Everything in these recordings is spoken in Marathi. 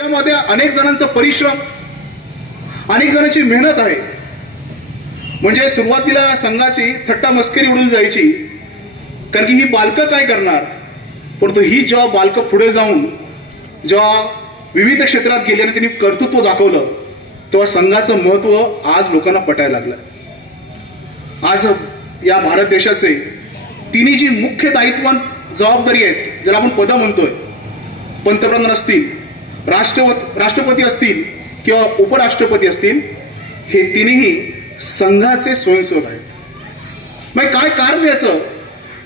त्यामध्ये अनेक जणांचा परिश्रम, अनेक जणांची मेहनत आहे. म्हणजे सुरुवातीला संघाची थट्टा मस्करी उडून जायची, कारण की ही बालकं काय करणार. परंतु ही जेव्हा बालकं पुढे जाऊन जेव्हा विविध क्षेत्रात गेली आणि त्यांनी कर्तृत्व दाखवलं, तेव्हा संघाचं महत्व आज लोकांना पटायला लागलं. आज या भारत देशाचे तिन्ही जी मुख्य दायित्व जबाबदारी आहेत, ज्याला आपण पदं म्हणतोय, पंतप्रधान असतील, राष्ट्रपती असतील किंवा उपराष्ट्रपती असतील, हे तिन्ही संघाचे स्वयंसेवक आहेत. मग काय कारण याचं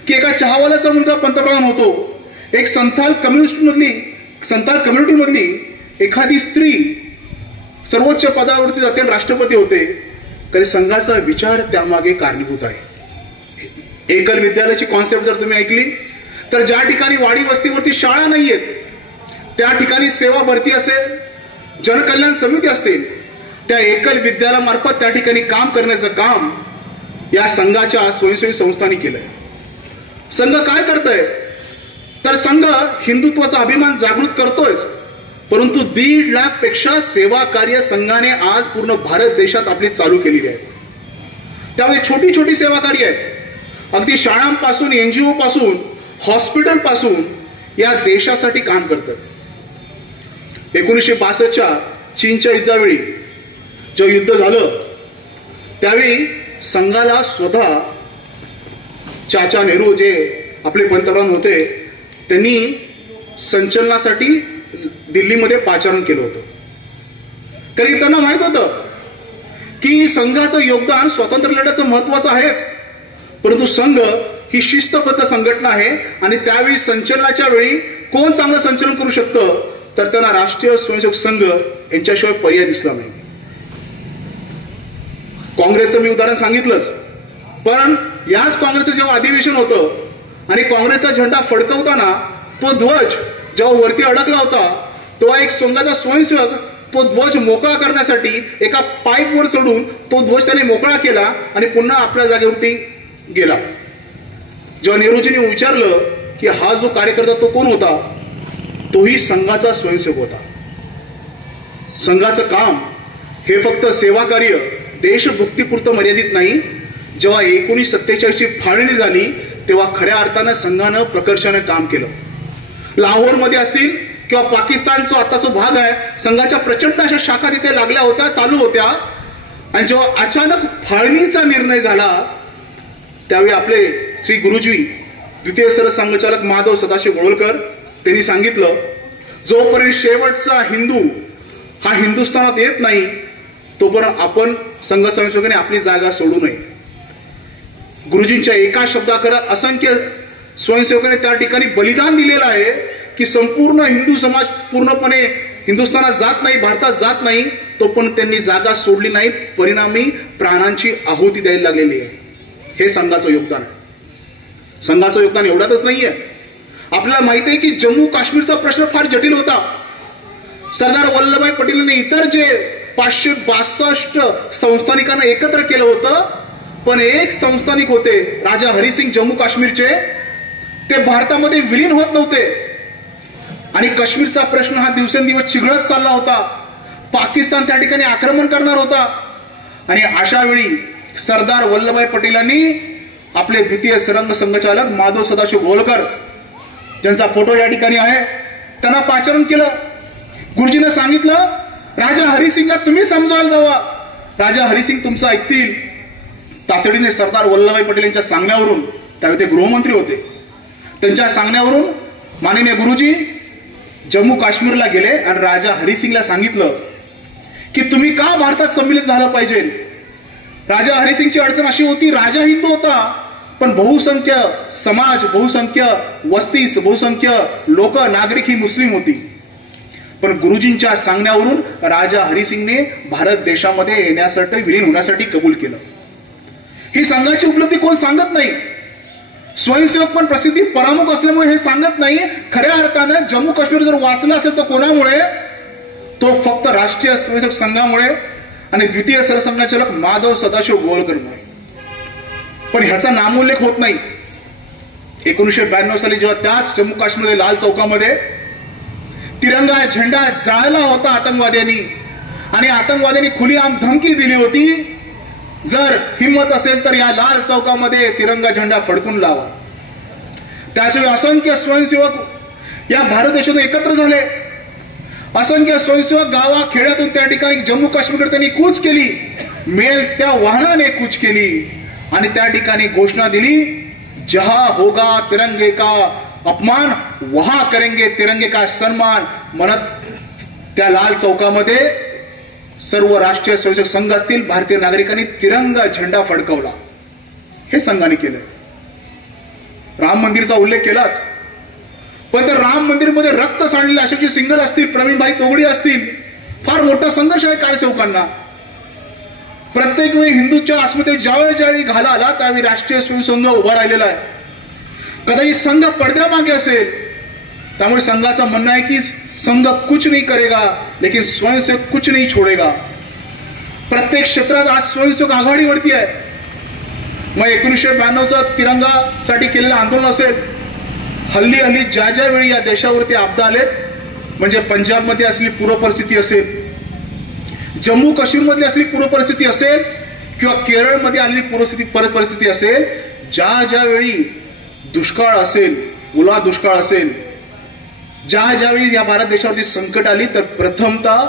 की एका चहावाल्याचा मुलगा पंतप्रधान होतो, एक संथाल कम्युनिटी मधली एखादी स्त्री सर्वोच्च पदावरती जाते, राष्ट्रपती होते, तरी संघाचा विचार त्यामागे कारणीभूत आहे. एकल विद्यालयाची कॉन्सेप्ट जर तुम्ही ऐकली तर ज्या ठिकाणी वाडी वस्तीवरती शाळा नाहीयेत त्या ठिकाणी सेवा भरती असेल, जनकल्याण समिती असतील, त्या एकल विद्यालयामार्फत त्या ठिकाणी काम करण्याचं काम या संघाच्या स्वयंसेवी संस्थांनी केलंय. संघ काय करतोय तर संघ हिंदुत्वाचा अभिमान जागृत करतोय, परंतु 1.5 लाख पेक्षा सेवा कार्य संघाने आज पूर्ण भारत देशात आपली चालू केलेली आहे. त्यामध्ये छोटी छोटी सेवा कार्य आहेत, अगदी शाळांपासून, एनजीओ पासून, हॉस्पिटल पासून या देशासाठी काम करतात. 1962च्या चीनच्या युद्धावेळी जे युद्ध झालं त्यावेळी संघाला स्वतः चाचा नेहरू जे आपले पंतप्रधान होते त्यांनी संचलनासाठी दिल्लीमध्ये पाचारण केलं होतं. कारण त्यांना माहित होतं की संघाचं योगदान स्वातंत्र्य लढ्याचं महत्वाचं आहेच, परंतु संघ ही शिस्तबद्ध संघटना आहे आणि त्यावेळी संचलनाच्या वेळी कोण चांगलं संचलन करू शकतं तर त्यांना राष्ट्रीय स्वयंसेवक संघ यांच्याशिवाय पर्याय दिसला नाही. काँग्रेसचं मी उदाहरण सांगितलंच, पण याच काँग्रेसचं जेव्हा अधिवेशन होतं आणि काँग्रेसचा झेंडा फडकवताना तो ध्वज जेव्हा वरती अडकला होता, तेव्हा एक संघाचा स्वयंसेवक तो ध्वज मोकळा करण्यासाठी एका पाईपवर चढून तो ध्वज त्याने मोकळा केला आणि पुन्हा आपल्या जागेवरती गेला. जेव्हा नेहरूजींनी विचारलं की हा जो कार्यकर्ता तो कोण होता, तोही संघाचा स्वयंसेवक होता. संघाचं काम हे फक्त सेवा कार्य देशभक्तीपुरतं मर्यादित नाही. जेव्हा 1947ची फाळणी झाली तेव्हा खऱ्या अर्थानं संघानं प्रकर्षानं काम केलं. लाहोरमध्ये असतील किंवा पाकिस्तानचा आताचा भाग आहे, संघाच्या प्रचंड अशा शाखा तिथे लागल्या होत्या, चालू होत्या. आणि जेव्हा अचानक फाळणीचा निर्णय झाला त्यावेळी आपले श्री गुरुजी द्वितीय सरसंघचालक माधव सदाशिव गोळवलकर त्यांनी सांगितलं, जोपर्यंत शेवटचा हिंदू हा हिंदुस्थानात येत नाही तोपर्यंत आपण संघ संयोजकाने आपली जागा सोडू नये. गुरुजींच्या एका शब्दाकडे असंख्य स्वयंसेवकांनी त्या ठिकाणी बलिदान दिलेलं आहे की संपूर्ण हिंदू समाज पूर्णपणे हिंदुस्थानात जात नाही, भारतात जात नाही, तो पण त्यांनी जागा सोडली नाही, परिणामी प्राणांची आहुती द्यायला लागलेली आहे. हे संघाचं योगदान आहे. संघाचं योगदान एवढ्यातच नाहीये. आपल्याला माहिती आहे की जम्मू काश्मीरचा प्रश्न फार जटिल होता. सरदार वल्लभभाई पटेलांनी इतर जे 562 संस्थानिकांना एकत्र केलं होतं, पण एक संस्थानिक होते राजा हरिसिंग जम्मू काश्मीरचे, ते भारतामध्ये विलीन होत नव्हते आणि काश्मीरचा प्रश्न हा दिवसेंदिवस चिघळत चालला होता. पाकिस्तान त्या ठिकाणी आक्रमण करणार होता आणि अशा वेळी सरदार वल्लभभाई पटेलांनी आपले द्वितीय सरंग संघचालक माधव सदाशिव गोळवलकर ज्यांचा फोटो या ठिकाणी आहे त्यांना पाचारण केलं. गुरुजींना सांगितलं राजा हरिसिंगला तुम्ही समजावून जावा, राजा हरिसिंग तुमचं ऐकतील. तातडीने सरदार वल्लभभाई पटेल यांच्या सांगण्यावरून, त्यावेळी ते गृहमंत्री होते, त्यांच्या सांगण्यावरून माननीय गुरुजी जम्मू काश्मीरला गेले आणि राजा हरिसिंगला सांगितलं की तुम्ही का भारतात सम्मिलित झालं पाहिजे. राजा हरिसिंगची अडचण अशी होती, राजा हिंदू होता पण बहुसंख्य समाज, बहुसंख्य वस्ती, बहुसंख्य लोक, नागरिक ही मुस्लिम होती. पण गुरुजींच्या सांगण्यावरून राजा हरिसिंगने भारत देशामध्ये येण्यासाठी, विलीन होण्यासाठी कबूल केलं. ही संघाची उपलब्धी कोण सांगत नाही. स्वयंसेवक पण प्रसिद्धी परामुख असल्यामुळे हे सांगत नाही. खऱ्या अर्थानं जम्मू काश्मीर जर वाचलं असेल तर कोणामुळे, तो फक्त राष्ट्रीय स्वयंसेवक संघामुळे आणि द्वितीय सरसंघचालक माधव सदाशिव गोळवलकरमुळे. पण ह्याचा नामोल्लेख होत नाही. 1992 साली जेव्हा त्याच जम्मू काश्मीरमध्ये लाल चौकामध्ये तिरंगा झेंडा जाळला होता आतंकवाद्यांनी, आणि आतंकवाद्यांनी खुलीआम धमकी दिली होती, जर हिम्मत असेल तर या लाल चौकामध्ये तिरंगा झेंडा फडकून लावा. त्याशिवाय असंख्य स्वयंसेवक या भारत देशातून एकत्र झाले. असंख्य स्वयंसेवक गावा खेड्यातून त्या ठिकाणी जम्मू काश्मीरकडे त्यांनी कूच केली, मेल त्या वाहनाने कूच केली आणि त्या ठिकाणी घोषणा दिली, जहां होगा तिरंगे का अपमान वहां करेंगे तिरंगे का सन्मान. म्हणत त्या लाल चौकामध्ये सर्व राष्ट्रीय स्वयंसेवक संघ असतील, भारतीय नागरिकांनी तिरंगा झेंडा फडकवला. हे संघाने केलं. राम मंदिरचा उल्लेख केलाच, पण त्या राम मंदिरमध्ये रक्त सांडलेले अशोकजी सिंगल असतील, प्रवीणभाई तोगडी असतील, फार मोठा संघर्ष आहे कार्यसेवकांना. प्रत्येक वेळी हिंदूच्या अस्मितेत ज्यावेळी घाला आला त्यावेळी राष्ट्रीय स्वयंसेवक संघ उभा राहिलेला आहे. कदाचित संघ पडद्यामागे असेल, त्यामुळे संघाचं म्हणणं आहे की संघ कुछ नहीं करेगा लेकिन स्वयंसेवक कुछ नहीं छोडेगा. प्रत्येक क्षेत्रात आज स्वयंसेवक आघाडीवरती आहे. मग 1992चा तिरंगासाठी केलेलं आंदोलन असेल, हल्ली ज्या वेळी या देशावरती आपदा आले, म्हणजे पंजाबमध्ये असलेली पूर परिस्थिती असेल, जम्मू काश्मीरमध्ये असलेली पूर परिस्थिती असेल, किंवा केरळमध्ये आलेली परिस्थिती असेल, ज्या वेळी दुष्काळ असेल, ओला दुष्काळ असेल, ज्यावेळी या भारत देशावरती संकट आली, तर प्रथमतः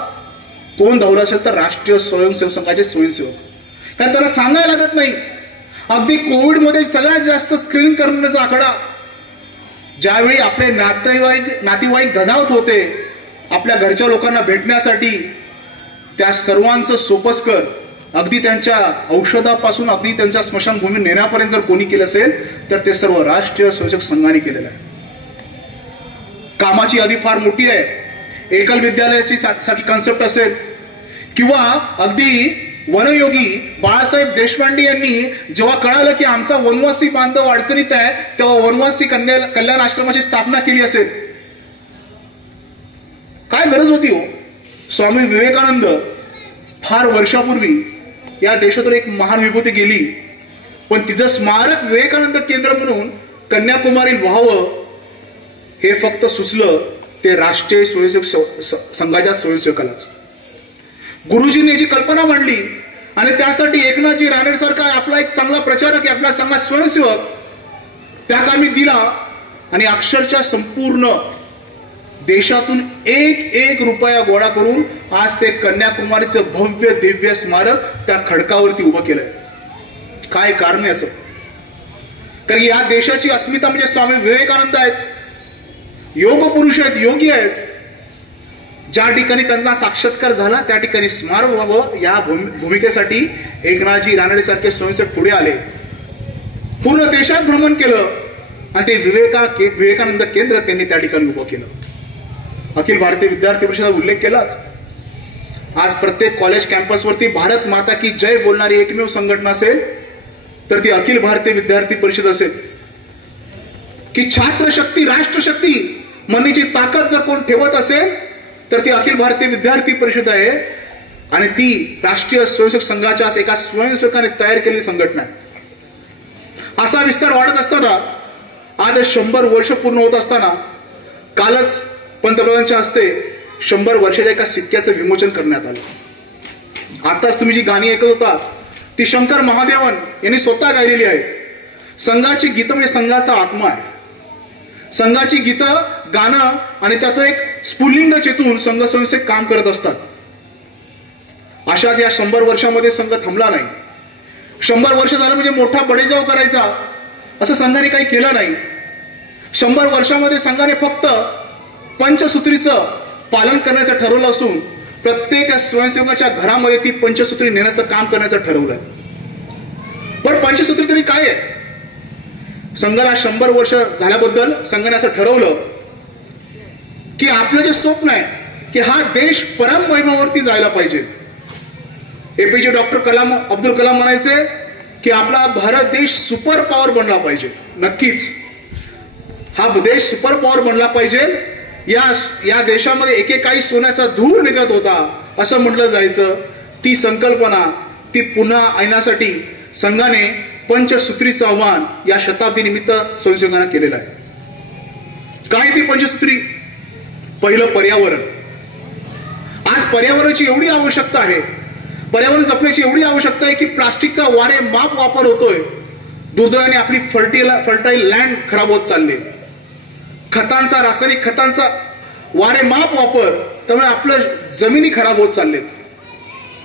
कोण धावला असेल तर राष्ट्रीय स्वयंसेवक संघाचे स्वयंसेवक. कारण त्यांना सांगायला लागत नाही. अगदी कोविडमध्ये सगळ्यात जास्त स्क्रीन करण्याचा आकडा, ज्यावेळी आपले नातेवाईक धजावत होते आपल्या घरच्या लोकांना भेटण्यासाठी, त्या सर्वांचं सोपस्कर अगदी त्यांच्या औषधापासून अगदी त्यांच्या स्मशानभूमी नेण्यापर्यंत जर कोणी केलं असेल तर ते सर्व राष्ट्रीय स्वयंसेवक संघाने केलेलं आहे. कामाची यादी फार मोठी आहे. एकल विद्यालयाची सारखी कॉन्सेप्ट असेल, किंवा अगदी वनयोगी बाळासाहेब देशपांडे यांनी जेव्हा कळालं की आमचा वनवासी बांधव अडचणीत आहे, तेव्हा वनवासी कल्याण आश्रमाची स्थापना केली असेल. काय गरज होती हो. स्वामी विवेकानंद फार वर्षापूर्वी या देशातून एक महान विभूती गेली, पण तिचं स्मारक विवेकानंद केंद्र म्हणून कन्याकुमारीत व्हावं हे फक्त सुचलं ते राष्ट्रीय स्वयंसेवक संघाच्या स्वयंसेवकालाच. गुरुजींनी याची कल्पना मांडली आणि त्यासाठी एकनाथजी रानडे सारखा आपला एक चांगला प्रचारक, आपला चांगला स्वयंसेवक त्या कामी दिला, आणि अक्षरशः संपूर्ण देशातून एक रुपया गोळा करून आज ते कन्याकुमारीचं भव्य दिव्य स्मारक त्या खडकावरती उभं केलंय. काय कारण याचं? कारण या देशाची अस्मिता म्हणजे स्वामी विवेकानंद आहेत, योग पुरुष आहेत, योगी आहेत. ज्या ठिकाणी त्यांना साक्षात्कार झाला त्या ठिकाणी स्मारक व्हावं या भूमिकेसाठी एकनाथजी रानडे सारखे स्वयंसेवक पुढे आले. पूर्ण देशात भ्रमण केलं आणि ते विवेकानंद केंद्र त्यांनी त्या ठिकाणी उभं केलं. अखिल भारतीय विद्यार्थी परिषदेचा उल्लेख केलाच. आज प्रत्येक कॉलेज कॅम्पसवरती भारत माता की जय बोलणारी एकमेव संघटना असेल तर ती अखिल भारतीय विद्यार्थी परिषद असेल. की छात्र शक्ती, राष्ट्रशक्ती म्हणण्याची ताकद जर कोण ठेवत असेल तर ती अखिल भारतीय विद्यार्थी परिषद आहे, आणि ती राष्ट्रीय स्वयंसेवक संघाच्या एका स्वयंसेवकाने तयार केलेली संघटना आहे. असा विस्तार वाढत असताना आज 100 वर्ष पूर्ण होत असताना कालच पंतप्रधानांच्या हस्ते 100 वर्षाच्या एका सिक्क्याचं विमोचन करण्यात आलं. आताच तुम्ही जी गाणी ऐकत होता ती शंकर महादेवन यांनी स्वतः गायलेली आहे. संघाची गीतं म्हणजे संघाचा आत्मा आहे. संघाची गीतं गाणं आणि त्यातून एक स्फुल्लिंग चेतून संघ स्वयंसेवक काम करत असतात. अशात या 100 वर्षामध्ये संघ थांबला नाही. 100 वर्ष झालं म्हणजे मोठा बडेजाव करायचा असं संघाने काही केलं नाही. 100 वर्षामध्ये संघाने फक्त पंचसूत्रीचं पालन करण्याचं ठरवलं असून प्रत्येक स्वयंसेवकाच्या घरामध्ये ती पंचसूत्री नेण्याचं काम करण्याचं ठरवलंय. पण पंचसूत्री तरी काय आहे? संघाला 100 वर्ष झाल्याबद्दल संघाने असं ठरवलं की आपलं जे स्वप्न आहे की हा देश परम वैभवावरती जायला पाहिजे. एपीजे डॉक्टर अब्दुल कलाम म्हणायचे की आपला भारत देश सुपर पॉवर बनला पाहिजे. नक्कीच हा देश सुपर पॉवर बनला पाहिजे. या देशामध्ये एकेकाळी सोन्याचा धूर निघत होता असं म्हटलं जायचं. ती संकल्पना ती पुन्हा आणण्यासाठी संघाने पंचसूत्रीचं आव्हान या शताब्दी निमित्त स्वयंसेवकांना केलेलं आहे. काय ती पंचसूत्री? पहिलं पर्यावरण. आज पर्यावरणाची एवढी आवश्यकता आहे, पर्यावरण जपण्याची एवढी आवश्यकता आहे की प्लास्टिकचा वारे माप वापर होतोय. दुर्दैवाने आपली फर्टाईल लँड खराब होत चालली. खतांचा, रासायनिक खतांचा वारे माप वापर, त्यामुळे आपलं जमिनी खराब होत चाललेत.